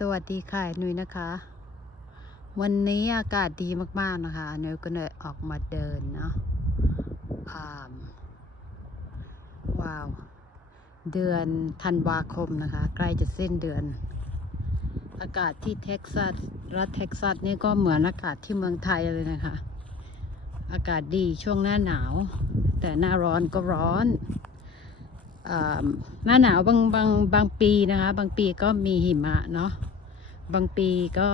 สวัสดีค่ะหนุยนะคะ วันนี้อากาศดีมากๆนะคะหนุยก็เลยออกมาเดินเนาะอ่าว้าว เดือนธันวาคมนะคะ ใกล้จะสิ้นเดือน อากาศที่เท็กซัสรัฐเท็กซัสนี่ก็เหมือนอากาศที่เมืองไทยเลยนะคะ อากาศดีช่วงหน้าหนาว แต่หน้าร้อนก็ร้อนอ่าหน้าหนาวบางบางบางปีนะคะ บางปีก็มีหิมะเนาะ บางปีก็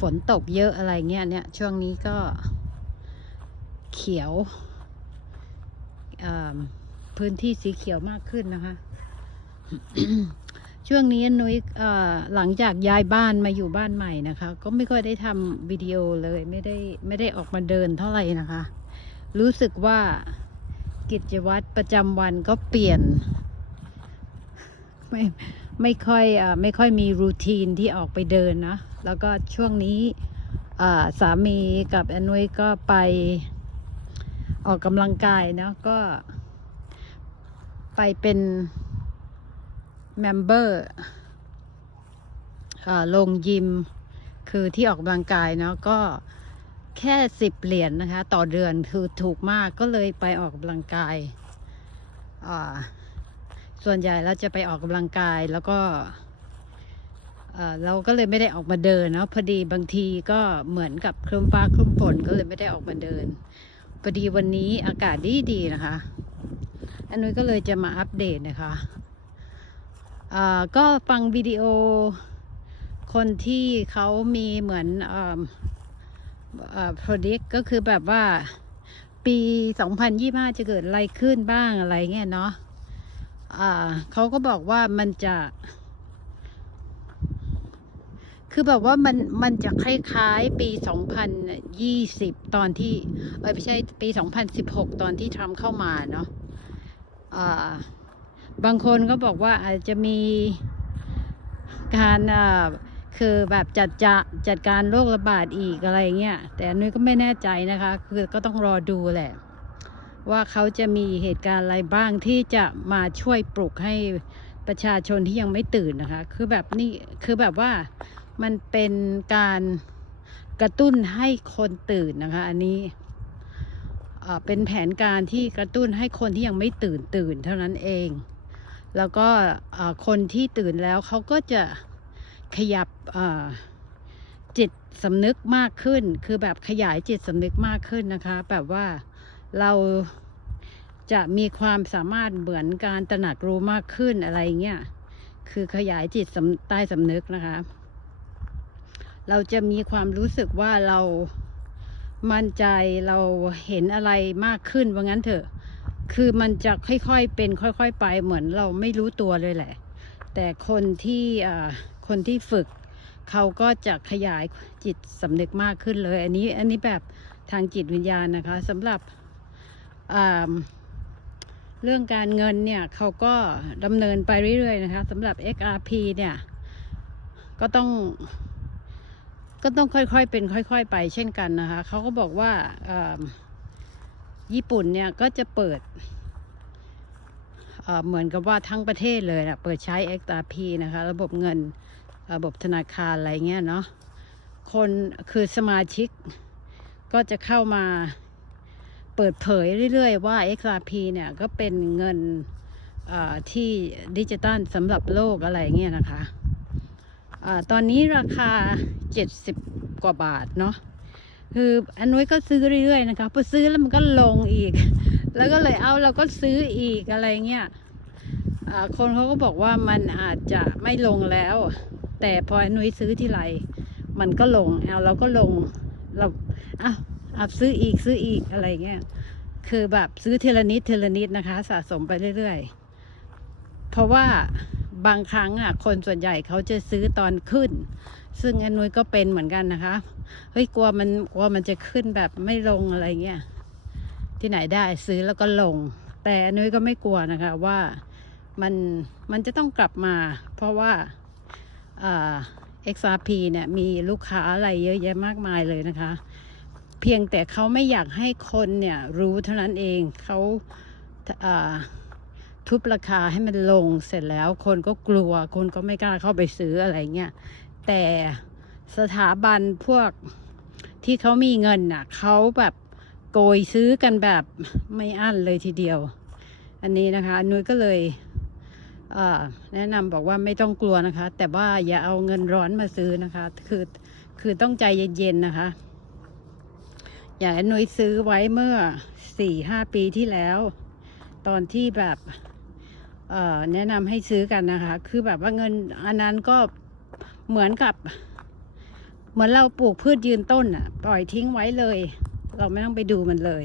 ฝนตกเยอะอะไรเงี้ยเนี่ยช่วงนี้ก็เขียวพื้นที่สีเขียวมากขึ้นนะคะ ช่วงนี้นุ้ยหลังจากย้ายบ้านมาอยู่บ้านใหม่นะคะ ก็ไม่ค่อยได้ทำวิดีโอเลยไม่ได้ไม่ได้ออกมาเดินเท่าไหร่นะคะ รู้สึกว่ากิจวัตรประจำวันก็เปลี่ยนไม่ ไม่ค่อยอาไม่ค่อยมีรูทีนที่ออกไปเดินนะ แล้วก็ช่วงนี้อ่าสามีกับอนนุยก็ไปออกกำลังกายนะก็ ไปเป็นเมมเบอร์ลงยิมคือที่ออกกำลังกายเนาะก็แค่สิบเหรียญนะคะ ต่อเดือนคือถูกมากก็เลยไปออกกำลังกายอ่า ส่วนใหญ่เราจะไปออกกำลังกายแล้วก็เอ่อเราก็เลยไม่ได้ออกมาเดินเนาะพอดีบางทีก็เหมือนกับครึ้มฟ้าครึ้มฝนก็เลยไม่ได้ออกมาเดินพอดีวันนี้อากาศดีดีๆนะคะ อันนี้ก็เลยจะมาอัปเดตนะคะอ่าก็ฟังวิดีโอคนที่เขามีเหมือนอ่าเอ่อ predict ก็คือแบบว่าปี 2025 จะเกิดอะไรขึ้นบ้างอะไรเงี้ยเนาะ อ่าเขาก็บอกว่ามันจะ คือแบบว่ามันมันจะคล้ายๆปี 2020 ตอนที่ เอยไม่ใช่ปี 2016 ตอนที่ทรัมป์เข้ามาเนาะอ่าบางคนก็บอกว่าอาจจะมีการอ่าคือแบบจัดจะจัดการโรคระบาดอีกอะไรเงี้ยแต่อันนุ้ยก็ไม่แน่ใจนะคะ คือก็ต้องรอดูแหละ ว่าเขาจะมีเหตุการณ์อะไรบ้างที่จะมาช่วยปลุกให้ประชาชนที่ยังไม่ตื่นนะคะ คือแบบนี่คือแบบว่ามันเป็นการกระตุ้นให้คนตื่นนะคะ อันนี้เป็นแผนการที่กระตุ้นให้คนที่ยังไม่ตื่นตื่นเท่านั้นเอง แล้วก็คนที่ตื่นแล้วเขาก็จะขยับจิตสำนึกมากขึ้น คือแบบขยายจิตสำนึกมากขึ้นนะคะ แบบว่า เราจะมีความสามารถเหมือนการตระหนักรู้มากขึ้นอะไรเงี้ย คือขยายจิตใต้สำนึกนะคะ เราจะมีความรู้สึกว่าเรามั่นใจเราเห็นอะไรมากขึ้นว่างั้นเถอะ คือมันจะค่อยๆเป็นค่อยๆไปเหมือนเราไม่รู้ตัวเลยแหละ แต่คนที่อ่าคนที่ฝึกเขาก็จะขยายจิตสำนึกมากขึ้นเลย อันนี้อันนี้แบบทางจิตวิญญาณนะคะสำหรับ เรื่องการเงินเนี่ยเขาก็ดำเนินไปเรื่อยๆนะคะสำหรับ XRP เนี่ย ก็ต้อง ก็ต้องค่อยๆเป็นค่อย ๆ ไปเช่นกันนะคะเขาก็บอกว่าญี่ปุ่นเนี่ยก็จะเปิดเเหมือนกับว่าทั้งประเทศเลยนะเปิดใช้ XRP นะคะ ระบบเงินระบบธนาคารอะไรเงี้ยเนาะคนคือสมาชิกก็จะเข้ามา เปิดเผยเรื่อยๆ ว่า XRP เนี่ยก็เป็นเงินที่ดิจิตัลสำหรับโลกอะไรเงี้ยนะคะอตอนนี้ราคา 70 กว่าบาทเนาะคืออันนุ้ยก็ซื้อเรื่อยๆนะคะพอซื้อแล้วมันก็ลงอีก แล้วก็เลยเอาเราก็ซื้ออีกอะไรเงี้ยคนเขาก็บอกว่ามันอาจจะไม่ลงแล้ว แต่พออนุ้ยซื้อที่ไร มันก็ลงเอาเราก็ลงเราเอาเอาซื้ออีกซื้ออีกอะไรเงี้ยคือแบบซื้อเทลนิดเทลนิดนะคะ สะสมไปเรื่อยๆ เพราะว่าบางครั้งอะคนส่วนใหญ่เขาจะซื้อตอนขึ้น ซึ่งอนุยก็เป็นเหมือนกันนะคะเฮ้ยกลัวมันกลัวมันจะขึ้นแบบไม่ลงอะไรเงี้ยที่ไหนได้ซื้อแล้วก็ลง แต่อนุยก็ไม่กลัวนะคะว่ามันมันจะต้องกลับมา เพราะว่าอ่า XRP เนี่ยมีลูกค้าอะไรเยอะแยะมากมายเลยนะคะ เพียงแต่เขาไม่อยากให้คนเนี่ยรู้เท่านั้นเองเขาทุบราคาให้มันลงเสร็จแล้ว คนก็กลัว คนก็ไม่กล้าเข้าไปซื้ออะไรเงี้ยแต่สถาบันพวกที่เขามีเงินน่ะเขาแบบโกยซื้อกันแบบไม่อั้นเลยทีเดียว อันนี้นะคะนุ้ยก็เลยแนะนำบอกว่าไม่ต้องกลัวนะคะ แต่ว่าอย่าเอาเงินร้อนมาซื้อนะคะ คือคือต้องใจเย็นๆนะคะ อย่างนุ้ยซื้อไว้เมื่อสี่ห้าปีที่แล้ว ตอนที่แบบแนะนำให้ซื้อกันนะคะ คือแบบว่าเงินอันนั้นก็เหมือนกับ เหมือนเราปลูกพืชยืนต้นอะปล่อยทิ้งไว้เลย เราไม่ต้องไปดูมันเลย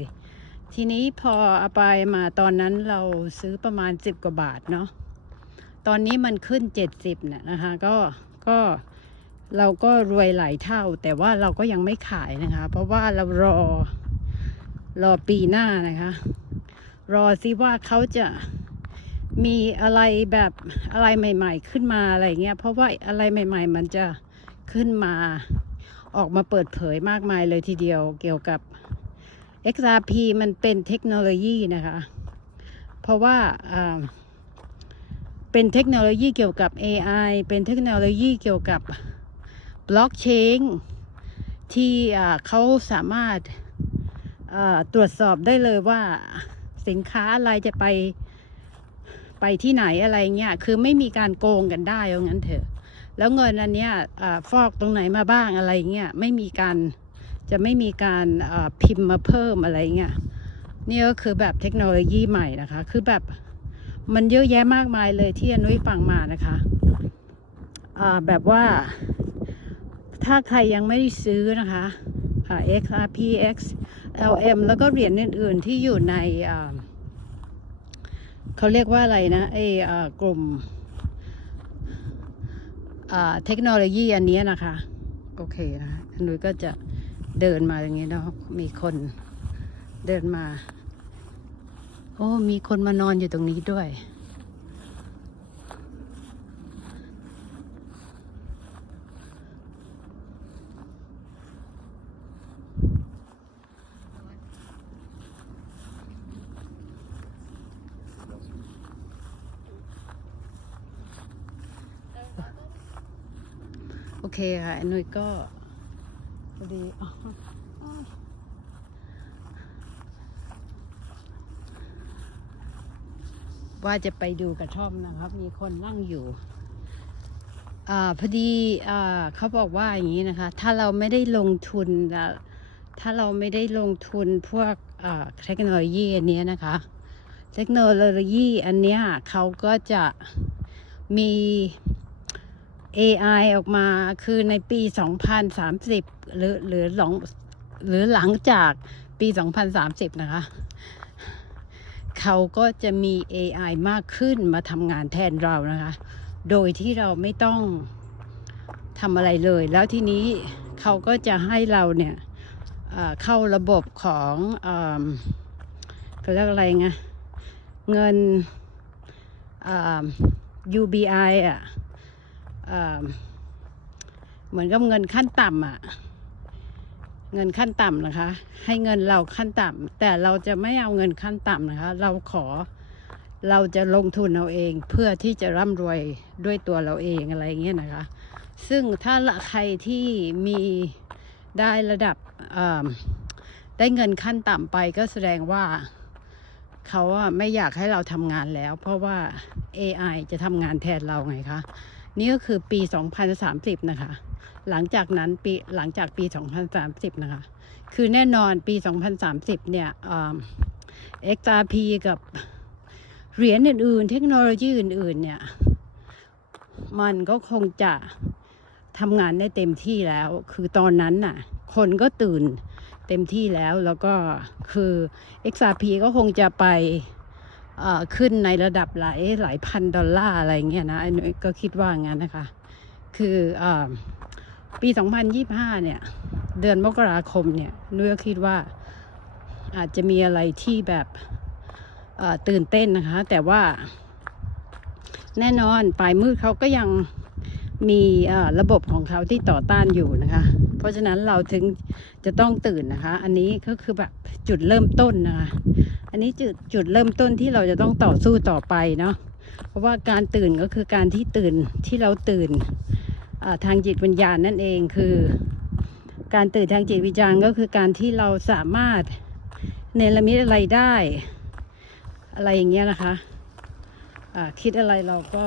ทีนี้พอเอาไปมาตอนนั้นเราซื้อประมาณสิบกว่าบาทเนาะตอนนี้มันขึ้นเจ็ดสิบเนี่ยนะคะ ก็ก็ เราก็รวยหลายเท่า แต่ว่าเราก็ยังไม่ขายนะคะ เพราะว่าเรารอรอปีหน้านะคะ รอซิว่าเขาจะมีอะไรแบบอะไรใหม่ ๆ ขึ้นมาอะไรเงี้ยเพราะว่าอะไรใหม่ ๆ มันจะขึ้นมาออกมาเปิดเผยมากมายเลยทีเดียวเกี่ยวกับ XRP มันเป็นเทคโนโลยีนะคะ เพราะว่าอ่าเป็นเทคโนโลยีเกี่ยวกับ AI เป็นเทคโนโลยีเกี่ยวกับ บล็อกเชนที่เขาสามารถตรวจสอบได้เลยว่าสินค้าอะไรจะไปไปที่ไหนอะไรเงี้ย คือไม่มีการโกงกันได้เอางั้นเถอะ แล้วเงินอันเนี้ยฟอกตรงไหนมาบ้างอะไรเงี้ย ไม่มีการจะไม่มีการพิมพ์มาเพิ่มอะไรเงี้ย นี่ก็คือแบบเทคโนโลยีใหม่นะคะ คือแบบมันเยอะแยะมากมายเลยที่อนุยฟังมานะคะแบบว่า ถ้าใครยังไม่ได้ซื้อนะคะอ่า XRP X LM แล้วก็เหรียญอื่น ๆ ที่อยู่ในเขาเรียกว่าอะไรนะไอ้กลุ่มเทคโนโลยีอันนี้นะคะ โอเคนะคะหนูก็จะเดินมาอย่างนี้เนาะมีคนเดินมา โอ้ มีคนมานอนอยู่ตรงนี้ด้วย โอ เคค่ะหนุยก็พอดีว่าจะไปดูกระท่อมนะครับ มีคนนั่งอยู่อ่าพอดีอ่าเขาบอกว่าอย่างนี้นะคะ ถ้าเราไม่ได้ลงทุนถ้าเราไม่ได้ลงทุนพวกเทคโนโลยีอันนี้นะคะ เทคโนโลยีอันเนี้ยเขาก็จะมี AI ออกมาคือในปี 2030 หรือหรือหลังหรือหลังจากปี 2030 นะคะ เขาก็จะมี AI มากขึ้นมาทำงานแทนเรานะคะ โดยที่เราไม่ต้องทำอะไรเลย แล้วทีนี้เขาก็จะให้เราเนี่ยเข้าระบบของเออเขาเรียกอะไรไงเงินเอ่อ UBI อะ เหมือนกับเงินขั้นต่ำอะเงินขั้นต่ำนะคะ ให้เงินเราขั้นต่ำแต่เราจะไม่เอาเงินขั้นต่ำนะคะ เราขอเราจะลงทุนเอาเองเพื่อที่จะร่ำรวยด้วยตัวเราเองอะไรเงี้ยนะคะ ซึ่งถ้าใครที่มีได้ระดับได้เงินขั้นต่ำไปก็แสดงว่าเขาไม่อยากให้เราทำงานแล้ว เพราะว่า AI จะทำงานแทนเราไงคะ นี่ก็คือปี 2030 นะคะ หลังจากนั้นปีหลังจากปี 2030 นะคะ คือแน่นอนปี 2030 เนี่ยอ่า XRP กับเหรียญอื่นๆ เทคโนโลยีอื่นๆ เนี่ย มันก็คงจะทำงานได้เต็มที่แล้ว คือตอนนั้นน่ะ คนก็ตื่นเต็มที่แล้ว แล้วก็คือ XRP ก็คงจะไป ขึ้นในระดับหลายหลายพันดอลลาร์อะไรเงี้ยนะอันนี้ก็คิดว่างั้นนะคะ คืออปี 2025 เนี่ย เดือนมกราคมเนี่ยนุ้ยก็คิดว่าอาจจะมีอะไรที่แบบตื่นเต้นนะคะ แต่ว่าแน่นอนปลายมืดเขาก็ยัง มีระบบของเขาที่ต่อต้านอยู่นะคะ เพราะฉะนั้นเราถึงจะต้องตื่นนะคะ อันนี้ก็คือแบบจุดเริ่มต้นนะคะ อันนี้จุดจุดเริ่มต้นที่เราจะต้องต่อสู้ต่อไปเนาะ เพราะว่าการตื่นก็คือการที่ตื่นที่เราตื่นทางจิตวิญญาณนั่นเองคือ การตื่นทางจิตวิญญาณก็คือการที่เราสามารถเนรมิตอะไรได้ อะไรอย่างเงี้ยนะคะอ่าคิดอะไรเราก็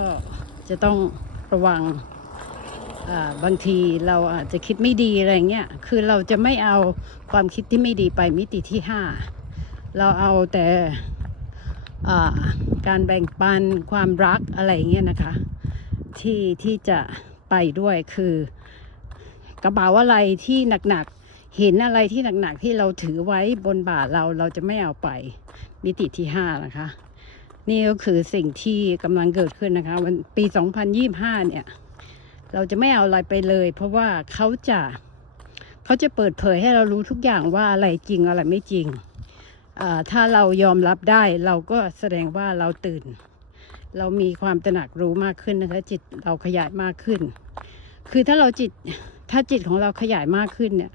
จะต้องระวัง บางทีเราอาจจะคิดไม่ดีอะไรเงี้ยคือเราจะไม่เอาความคิดที่ไม่ดีไปมิติที่ห้าเราเอาแต่การแบ่งปันความรักอะไรเงี้ยนะคะ ที่ที่จะไปด้วยคือกระเป๋าอะไรที่หนักๆเห็นอะไรที่หนักๆที่เราถือไว้บนบ่าเราเราจะไม่เอาไปมิติที่ห้านะคะ นี่ก็คือสิ่งที่กำลังเกิดขึ้นนะคะ วันปี 2025 เนี่ย เราจะไม่เอาอะไรไปเลย เพราะว่าเขาจะเขาจะเปิดเผยให้เรารู้ทุกอย่างว่าอะไรจริงอะไรไม่จริง ถ้าเรายอมรับได้เราก็แสดงว่าเราตื่น เรามีความตระหนักรู้มากขึ้นนะคะจิตเราขยายมากขึ้น คือถ้าเราจิตถ้าจิตของเราขยายมากขึ้นเนี่ย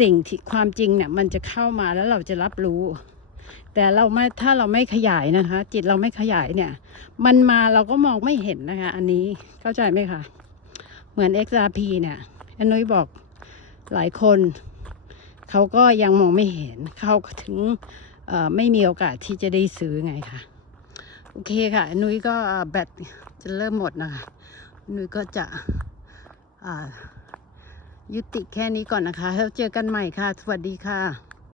สิ่งที่ความจริงเนี่ยมันจะเข้ามาแล้วเราจะรับรู้ แต่เราไม่ถ้าเราไม่ขยายนะคะ จิตเราไม่ขยายเนี่ย มันมาเราก็มองไม่เห็นนะคะ อันนี้เข้าใจไหมคะ เหมือน XRP เนี่ยอันนุยบอกหลายคน เขาก็ยังมองไม่เห็น เขาถึงไม่มีโอกาสที่จะได้ซื้อไงคะโอเคค่ะอันนุ้ยก็แบตจะเริ่มหมดนะคะอันนุ้ยก็จะยุติแค่นี้ก่อนนะคะแล้วเจอกันใหม่ค่ะ สวัสดีค่ะ